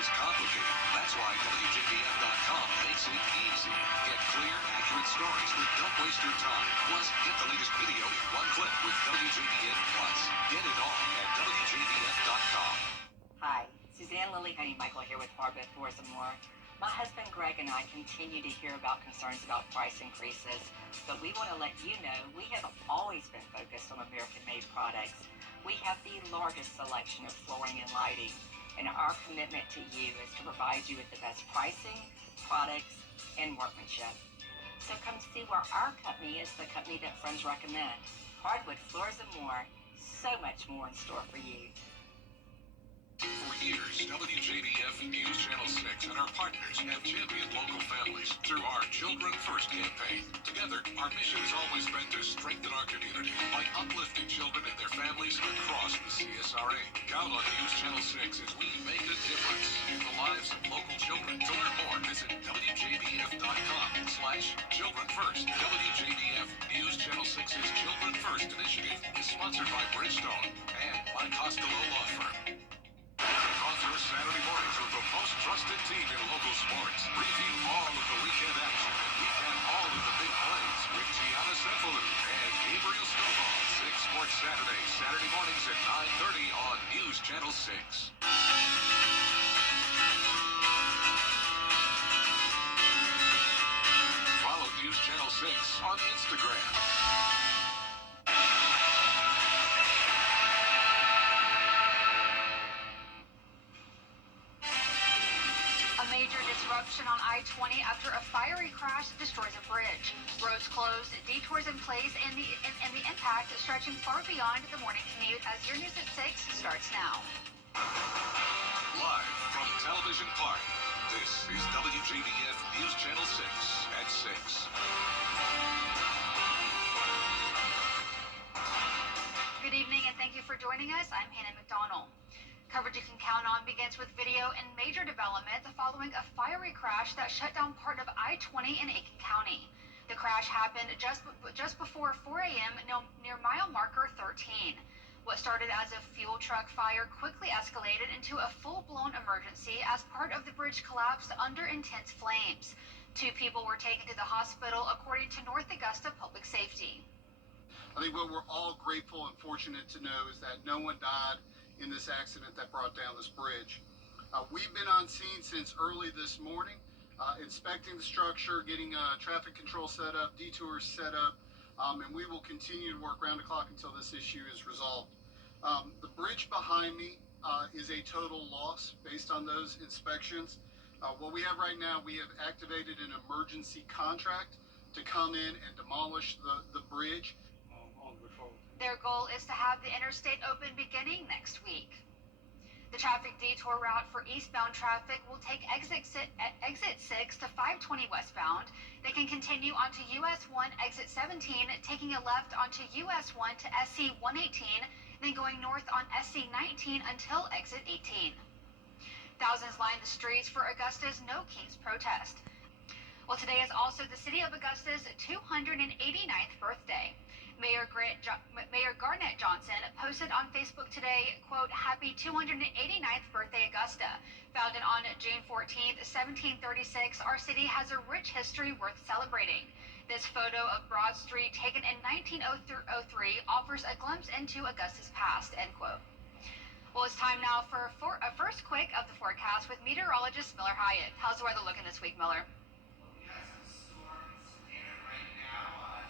is complicated. That's why WJBF.com makes it easy. Get clear, accurate stories that don't waste your time. Plus, get the latest video in one click with WJBF Plus. Get it all at WJBF.com. Hi, Suzanne Lily Honey Michael here with Barbara Thorson Moore. My husband Greg and I continue to hear about concerns about price increases, but we want to let you know we have always been focused on American-made products. We have the largest selection of flooring and lighting, and our commitment to you is to provide you with the best pricing, products, and workmanship. So come see where our company is the company that friends recommend. Hardwood Floors and More, so much more in store for you. For years, WJBF News Channel 6 and our partners have championed local families through our Children First campaign. Together, our mission has always been to strengthen our community by uplifting children and their families across the CSRA. Count on News Channel 6 as we make a difference in the lives of local children. To learn more, visit WJBF.com/Children First. WJBF News Channel 6's Children First initiative is sponsored by Bridgestone and by Costello Law Firm. On your Saturday mornings with the most trusted team in local sports. Review all of the weekend action and recap all of the big plays with Gianna Cephalou and Gabriel Stovall. 6 Sports Saturday, Saturday mornings at 9:30 on News Channel 6. Follow News Channel 6 on Instagram. A major disruption on I-20 after a fiery crash destroys a bridge. Roads closed, detours in place, and the impact stretching far beyond the morning commute as your news at 6 starts now. Live from Television Park, this is WJBF News Channel 6 at 6. Good evening and thank you for joining us. I'm Hannah McDonald. Coverage you can count on begins with video and major development following a fiery crash that shut down part of I-20 in Aiken County. The crash happened just before 4 a.m. near mile marker 13. What started as a fuel truck fire quickly escalated into a full-blown emergency as part of the bridge collapsed under intense flames. 2 people were taken to the hospital, according to North Augusta Public Safety. I think what we're all grateful and fortunate to know is that no one died in this accident that brought down this bridge. We've been on scene since early this morning, inspecting the structure, getting traffic control set up, detours set up, and we will continue to work round the clock until this issue is resolved. The bridge behind me is a total loss based on those inspections. What we have right now, we have activated an emergency contract to come in and demolish the bridge. Their goal is to have the interstate open beginning next week. The traffic detour route for eastbound traffic will take exit 6 to 520 westbound. They can continue onto US 1 exit 17, taking a left onto US 1 to SC 118, then going north on SC 19 until exit 18. Thousands line the streets for Augusta's No Kings protest. Well, today is also the city of Augusta's 289th birthday. Mayor Garnett Johnson posted on Facebook today, quote, "Happy 289th birthday, Augusta. Founded on June 14th, 1736, our city has a rich history worth celebrating. This photo of Broad Street, taken in 1903, offers a glimpse into Augusta's past," end quote. Well, it's time now for a first quick of the forecast with meteorologist Miller Hyatt. How's the weather looking this week, Miller?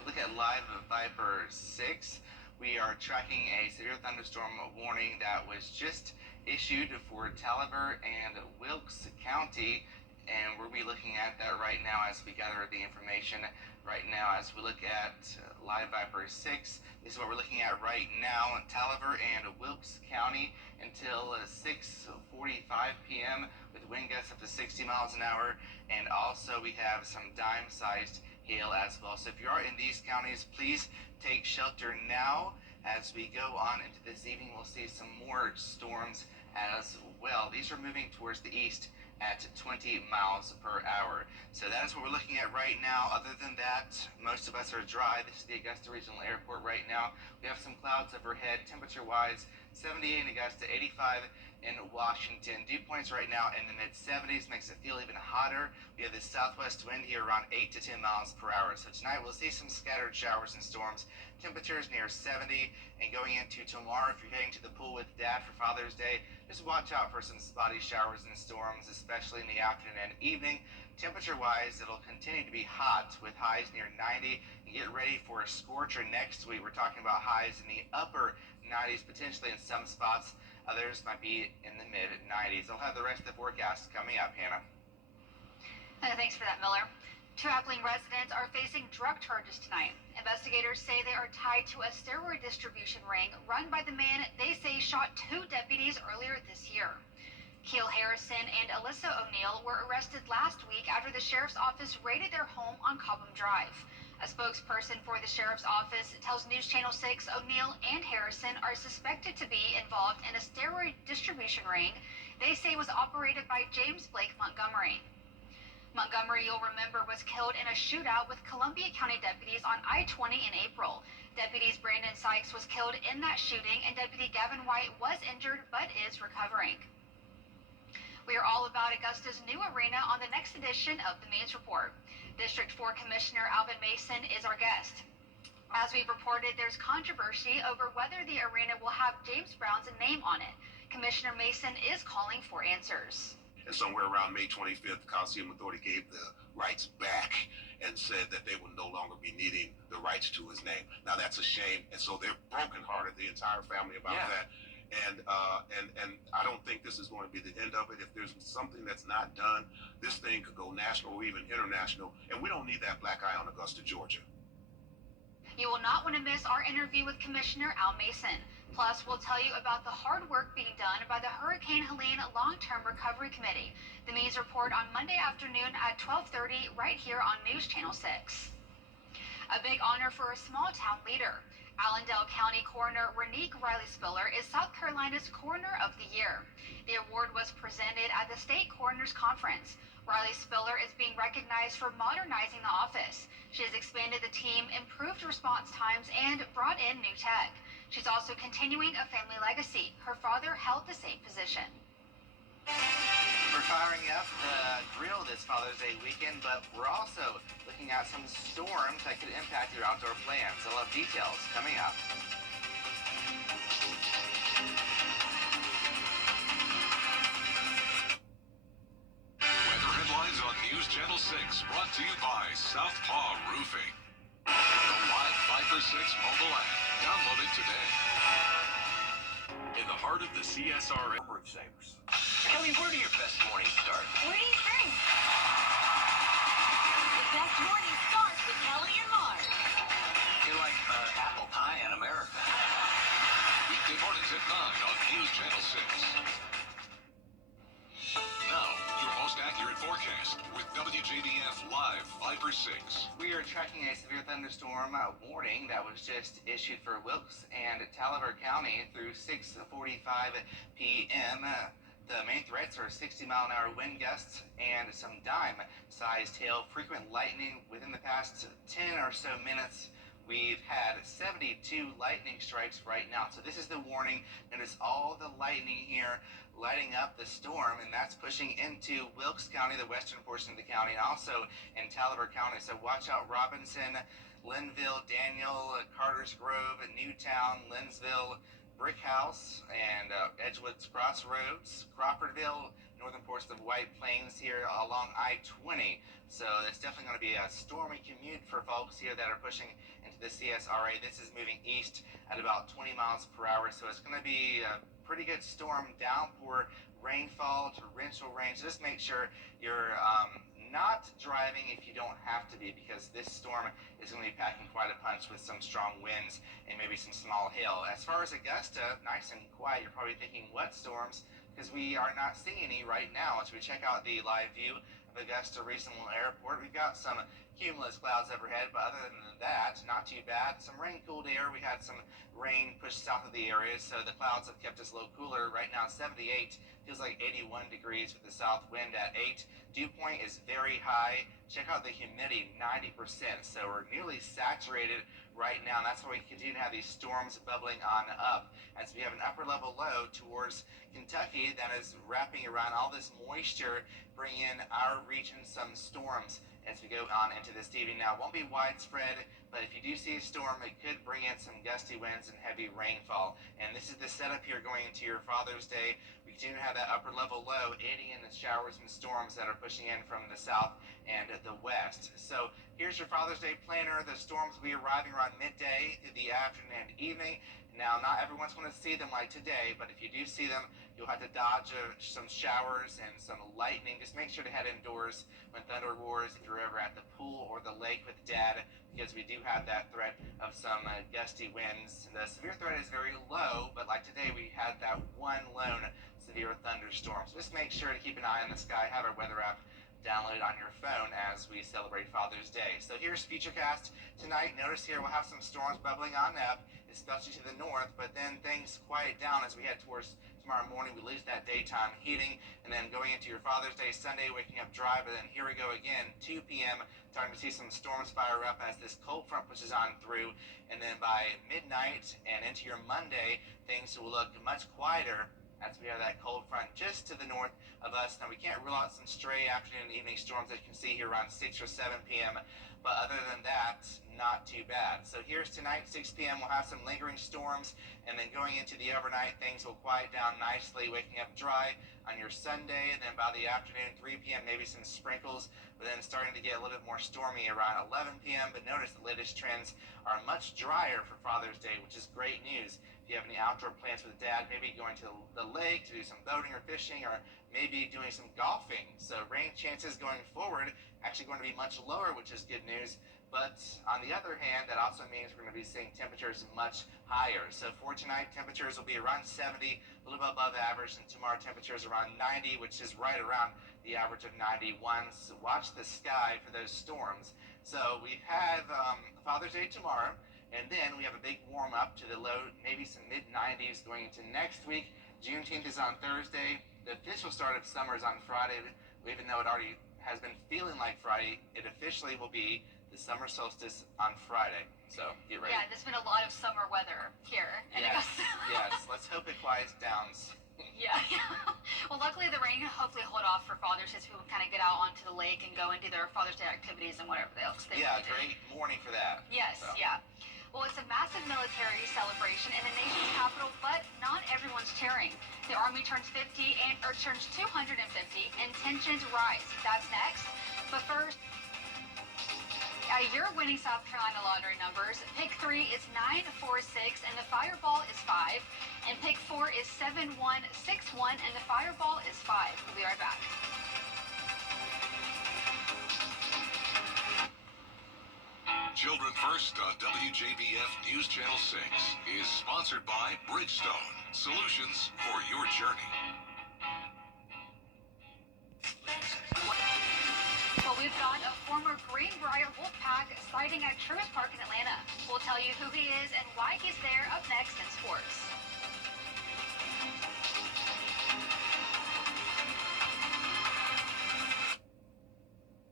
Look at Live Viper 6. We are tracking a severe thunderstorm warning that was just issued for Talbot and Wilkes County, and we'll be looking at that right now as we gather the information right now. As we look at Live Viper 6, this is what we're looking at right now in Talbot and Wilkes County until 6:45 p.m. with wind gusts up to 60 miles an hour, and also we have some dime-sized hail as well. So if you are in these counties, please take shelter now. As we go on into this evening, we'll see some more storms as well. These are moving towards the east at 20 miles per hour. So that is what we're looking at right now. Other than that, most of us are dry. This is the Augusta Regional Airport right now. We have some clouds overhead. Temperature-wise, 78 in Augusta, 85 in Washington. Dew points right now in the mid-70s, makes it feel even hotter. We have this southwest wind here around 8 to 10 miles per hour. So tonight we'll see some scattered showers and storms. Temperatures near 70, and going into tomorrow, if you're heading to the pool with Dad for Father's Day, just watch out for some spotty showers and storms, especially in the afternoon and evening. Temperature-wise, it'll continue to be hot with highs near 90. And get ready for a scorcher next week. We're talking about highs in the upper 90s, potentially in some spots. Others might be in the mid-90s. I'll have the rest of the forecast coming up, Hannah. Thanks for that, Miller. Two Abilene residents are facing drug charges tonight. Investigators say they are tied to a steroid distribution ring run by the man they say shot two deputies earlier this year. Keel Harrison and Alyssa O'Neill were arrested last week after the sheriff's office raided their home on Cobham Drive. A spokesperson for the sheriff's office tells News Channel 6 O'Neill and Harrison are suspected to be involved in a steroid distribution ring they say was operated by James Blake Montgomery. Montgomery, you'll remember, was killed in a shootout with Columbia County deputies on I-20 in April. Deputies Brandon Sykes was killed in that shooting, and Deputy Gavin White was injured but is recovering. We are all about Augusta's new arena on the next edition of the Means Report. District 4 Commissioner Alvin Mason is our guest. As we've reported, there's controversy over whether the arena will have James Brown's name on it. Commissioner Mason is calling for answers. And somewhere around May 25th, the Coliseum Authority gave the rights back and said that they would no longer be needing the rights to his name. Now that's a shame, and so they're brokenhearted, the entire family, about that. And I don't think this is going to be the end of it. If there's something that's not done, this thing could go national or even international, and we don't need that black eye on Augusta, Georgia. You will not want to miss our interview with Commissioner Al Mason. Plus, we'll tell you about the hard work being done by the Hurricane Helene Long-Term Recovery Committee. The Means Report on Monday afternoon at 12:30 right here on News Channel 6. A big honor for a small-town leader. Allendale County Coroner Renique Riley Spiller is South Carolina's Coroner of the Year. The award was presented at the State Coroners Conference. Riley Spiller is being recognized for modernizing the office. She has expanded the team, improved response times, and brought in new tech. She's also continuing a family legacy. Her father held the same position. We're firing up the grill this Father's Day weekend, but we're also looking at some storms that could impact your outdoor plans. I'll have details coming up. Weather headlines on News Channel 6, brought to you by Southpaw Roofing. The live 5 for 6 mobile app. Download it today. In the heart of the CSRA roof savers. Kelly, where do your best mornings start? What do you think? The best morning starts with Kelly and Mars. You're like apple pie in America. Weekday mornings at 9 on News Channel 6. Now, your most accurate forecast with WJBF Live 5 for 6. We are tracking a severe thunderstorm warning that was just issued for Wilkes and Talaver County through 6:45 p.m. The main threats are 60-mile-an-hour wind gusts and some dime-sized hail. Frequent lightning within the past 10 or so minutes. We've had 72 lightning strikes right now. So this is the warning. Notice all the lightning here lighting up the storm, and that's pushing into Wilkes County, the western portion of the county, and also in Talaver County. So watch out Robinson, Linville, Daniel, Carters Grove, Newtown, Linsville, Brick House, and Edgewood's Crossroads, Crawfordville, northern portion of White Plains here along I-20. So it's definitely going to be a stormy commute for folks here that are pushing into the CSRA. This is moving east at about 20 miles per hour, so it's going to be a pretty good storm, downpour, rainfall, torrential rain. So just make sure you're not driving if you don't have to be, because this storm is going to be packing quite a punch with some strong winds and maybe some small hail. As far as Augusta, nice and quiet. You're probably thinking, what storms? Because we are not seeing any right now. As we check out the live view of Augusta Regional Airport, we've got some cumulus clouds overhead, but other than that, not too bad. Some rain-cooled air. We had some rain pushed south of the area, so the clouds have kept us a little cooler. Right now, 78 Feels like 81 degrees with the south wind at 8. Dew point is very high. Check out the humidity, 90%. So we're nearly saturated right now, and that's why we continue to have these storms bubbling on up. As we have an upper level low towards Kentucky that is wrapping around all this moisture, bringing in our region some storms as we go on into this evening. Now, it won't be widespread, but if you do see a storm, it could bring in some gusty winds and heavy rainfall. And this is the setup here going into your Father's Day. We continue to have that upper level low, aiding in the showers and storms that are pushing in from the south and the west. So here's your Father's Day planner. The storms will be arriving around midday through the afternoon and evening. Now, not everyone's going to see them like today, but if you do see them, you'll have to dodge some showers and some lightning. Just make sure to head indoors when thunder roars if you're ever at the pool or the lake with Dad, because we do have that threat of some gusty winds. The severe threat is very low, but like today, we had that one lone severe thunderstorm. So just make sure to keep an eye on the sky. Have our weather app downloaded on your phone as we celebrate Father's Day. So here's Futurecast tonight. Notice here we'll have some storms bubbling on up, especially to the north, but then things quiet down as we head towards tomorrow morning. We lose that daytime heating, and then going into your Father's Day Sunday, waking up dry, but then here we go again, 2 p.m., starting to see some storms fire up as this cold front pushes on through, and then by midnight and into your Monday, things will look much quieter as we have that cold front just to the north of us. Now, we can't rule out some stray afternoon and evening storms that you can see here around 6 or 7 p.m., but other than that, not too bad. So here's tonight, 6 p.m., we'll have some lingering storms, and then going into the overnight, things will quiet down nicely, waking up dry on your Sunday, and then by the afternoon, 3 p.m., maybe some sprinkles, but then starting to get a little bit more stormy around 11 p.m., but notice the latest trends are much drier for Father's Day, which is great news. If you have any outdoor plans with Dad, maybe going to the lake to do some boating or fishing, or maybe doing some golfing. So rain chances going forward actually going to be much lower, which is good news. But on the other hand, that also means we're going to be seeing temperatures much higher. So for tonight, temperatures will be around 70, a little bit above average, and tomorrow temperatures around 90, which is right around the average of 91. So watch the sky for those storms. So we have Father's Day tomorrow, and then we have a big warm up to the low, maybe some mid-90s going into next week. Juneteenth is on Thursday. The official start of summer is on Friday. Even though it already has been feeling like Friday, it officially will be the summer solstice on Friday. So get ready. Yeah, there's been a lot of summer weather here in Augusta. Yes, let's hope it quiets down. Yeah. Well, luckily the rain hopefully hold off for Father's Day, so people kind of get out onto the lake and go and do their Father's Day activities and whatever else they want to do. Great morning for that. Yes, So. yeah. Well, it's a massive military celebration in the nation's capital, but not everyone's cheering. The Army turns 50 or turns 250, and tensions rise. That's next. But first, your winning South Carolina lottery numbers. Pick 3 is 946, and the Fireball is 5. And pick 4 is 7161, and the Fireball is 5. We'll be right back. Children First on WJBF News Channel 6 is sponsored by Bridgestone, solutions for your journey. Well, we've got a former Greenbrier Wolfpack sighting at Truist Park in Atlanta. We'll tell you who he is and why he's there up next in sports.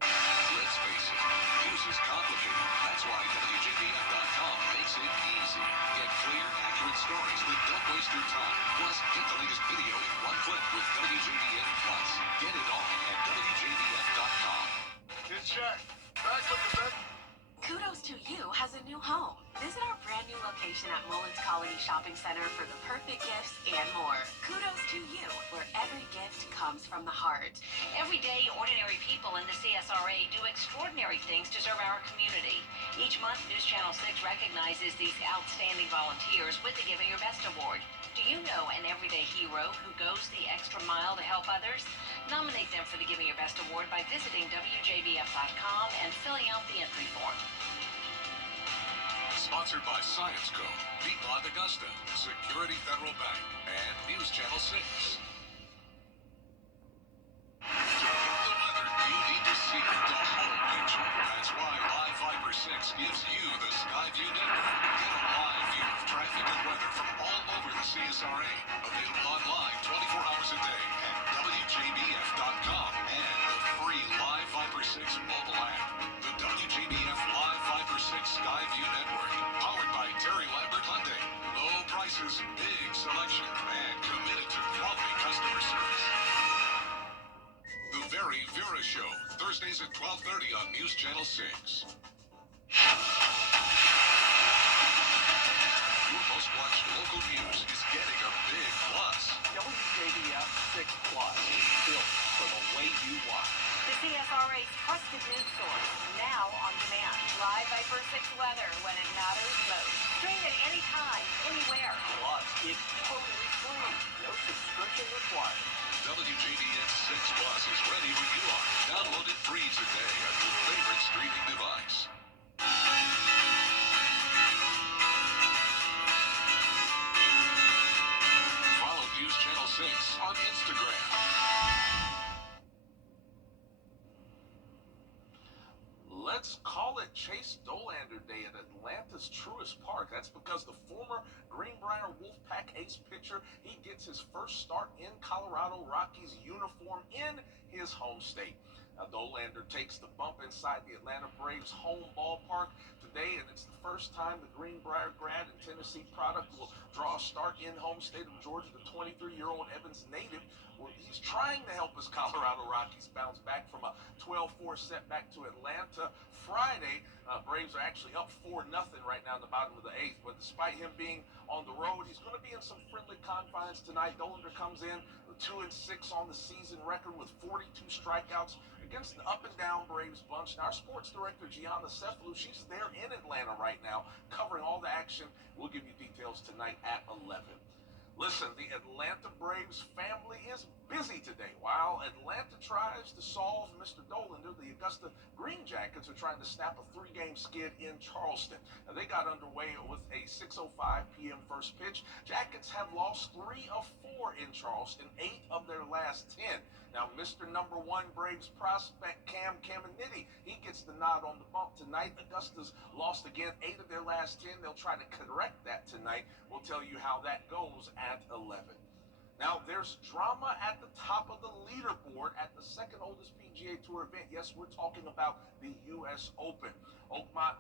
Let's face it, news is complicated. That's why WJBF.com makes it easy. Get clear, accurate stories that don't waste your time. Plus, get the latest video in one click with WJBF Plus. Get it all at WJBF.com. It's Jack. Back with the best. Kudos to You has a new home. Visit our brand new location at Mullins Colony Shopping Center for the perfect gifts and more. Kudos to You, where every gift comes from the heart. Every day, ordinary people in the CSRA do extraordinary things to serve our community. Each month, News Channel 6 recognizes these outstanding volunteers with the Giving Your Best Award. Do you know an everyday hero who goes the extra mile to help others? Nominate them for the Giving Your Best Award by visiting WJBF.com and filling out the entry form. Sponsored by Science Co., Piedmont Augusta, Security Federal Bank, and News Channel 6. To get the weather, you need to see the whole picture. That's why Live Fiber 6 gives you the Skyview network. Get a live view of traffic and weather from all over the CSRA. Available online 24 hours a day prices, big selection, and committed to quality customer service. The Very Vera Show, Thursdays at 12:30 on News Channel 6. Your most watched local news is getting a big plus. WJBF 6 Plus, built for the way you watch. The CSRA's trusted news source, now on demand. Live by First 6 weather when it matters most. Stream it anytime, anywhere. Plus, it's totally free. No subscription required. WJBF 6 Plus is ready when you are. Download it free today on your favorite streaming device. Follow News Channel 6 on Instagram. Let's call it Chase Dolander Day at Atlanta's Truist Park. That's because the former Greenbrier Wolfpack ace pitcher, he gets his first start in Colorado Rockies uniform in his home state. Now, Dolander takes the bump inside the Atlanta Braves home ballpark today, and it's the first time the Greenbrier grad and Tennessee product will draw a start in home state of Georgia. The 23-year-old Evans native, well, he's trying to help his Colorado Rockies bounce back from a 12-4 setback to Atlanta Friday. Braves are actually up 4-0 right now in the bottom of the eighth, but despite him being on the road, he's going to be in some friendly confines tonight. Dolander comes in with 2-6 on the season record with 42 strikeouts against an up-and-down Braves bunch. Now, our sports director, Gianna Cephalou, she's there in Atlanta right now, covering all the action. We'll give you details tonight at 11. Listen, the Atlanta Braves family is busy today. While Atlanta tries to solve Mr. Dolander, the Augusta Green Jackets are trying to snap a 3-game skid in Charleston. Now, they got underway with a 6:05 p.m. first pitch. Jackets have lost 3 of 4 in Charleston, 8 of their last 10. Now, Mr. Number 1 Braves prospect Cam Caminiti, he gets the nod on the bump tonight. Augusta's lost again 8 of their last 10. They'll try to correct that tonight. We'll tell you how that goes at 11. Now, there's drama at the top of the leaderboard at the second oldest PGA Tour event. Yes, we're talking about the U.S. Open. Oakmont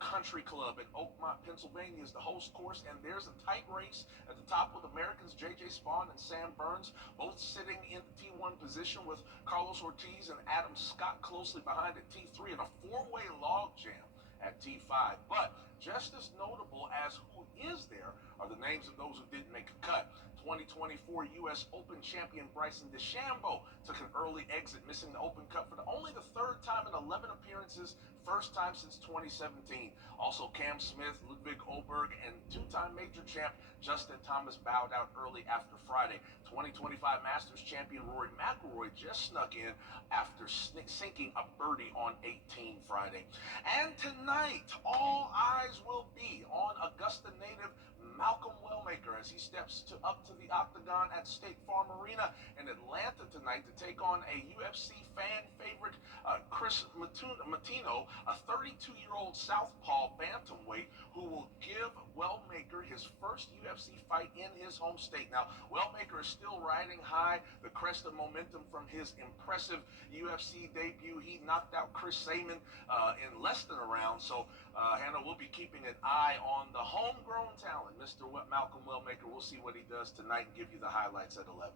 Country Club in Oakmont, Pennsylvania is the host course, and there's a tight race at the top with Americans J.J. Spaun and Sam Burns, both sitting in T1 position with Carlos Ortiz and Adam Scott closely behind at T3 in a 4-way logjam at T5. But just as notable as who is there are the names of those who didn't make a cut. 2024 U.S. Open champion Bryson DeChambeau took an early exit, missing the Open Cup for only the 3rd time in 11 appearances, first time since 2017. Also, Cam Smith, Ludwig Oberg, and 2-time major champ Justin Thomas bowed out early after Friday. 2025 Masters champion Rory McIlroy just snuck in after sinking a birdie on 18 Friday. And tonight, all eyes will be on Augusta native Malcolm Wellmaker as he steps up to the octagon at State Farm Arena in Atlanta tonight to take on a UFC fan favorite, Chris Matino, a 32-year-old southpaw bantamweight who will give Wellmaker his first UFC fight in his home state. Now, Wellmaker is still riding high, the crest of momentum from his impressive UFC debut. He knocked out Chris Saman in less than a round, so Hannah will be keeping an eye on the homegrown talent, Mr. Malcolm Wellmaker. We'll see what he does tonight and give you the highlights at 11.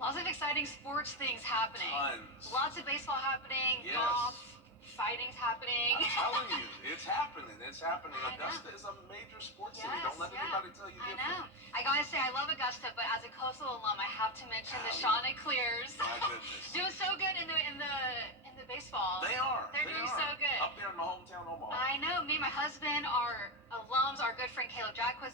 Lots of exciting sports things happening. Tons. Lots of baseball happening, Yes. golf, fighting's happening. I'm telling you, it's happening. It's happening. I know. Augusta is a major sports city. Yes, Don't let yeah. anybody tell you I different. know. I gotta say, I love Augusta, but as a coastal alum, I have to mention the Chanticleers. My goodness. Doing so good in the baseball. They are. They're They doing are. so good. Up there in my hometown, Omaha. I know. Me and my husband are alums. Our good friend Caleb Jacquez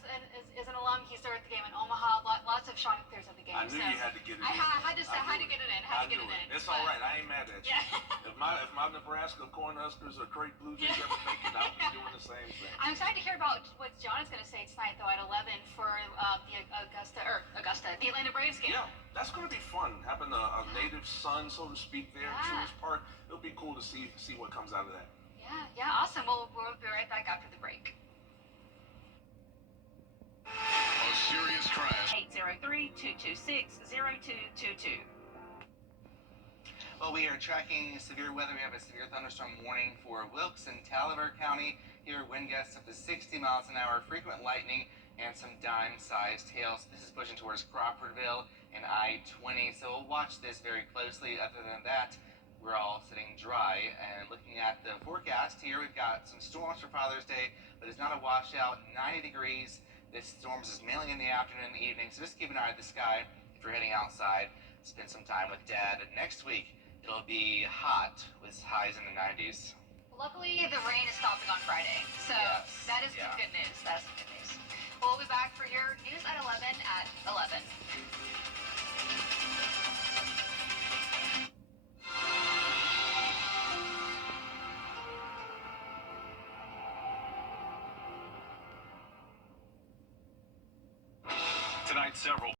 is an alum. He's there at the game in Omaha. Lots of Chanticleers at the game. I knew you had to get it in. I had to get it in. I knew it. It's all right. I ain't mad at you. Yeah. If my Nebraska Cornhuskers or Creighton Blue Jays ever make it, I'll be doing the same thing. I'm excited to hear about what John is going to say tonight, though, at 11 for the the Atlanta Braves game. Yeah, that's going to be fun. Having a native son, so to speak, there at Yeah. Truist Park. It'll be cool to see what comes out of that. Yeah, awesome. We'll be right back after the break. A serious crash. 803-226-0222. Well, we are tracking severe weather. We have a severe thunderstorm warning for Wilkes and Talaver County. Here, wind gusts up to 60 miles an hour, frequent lightning and some dime-sized hail. So this is pushing towards Crawfordville and I-20. So we'll watch this very closely. Other than that, we're all sitting dry. And looking at the forecast here, we've got some storms for Father's Day, but it's not a washout. 90 degrees. This storms is mainly in the afternoon and evening, so just keep an eye at the sky if you're heading outside. Spend some time with Dad. Next week, it'll be hot with highs in the 90s. Luckily, the rain is stopping on Friday, so Yes, that is yeah. some good news. That's some good news. We'll be back for your news at 11 at 11. Tonight, several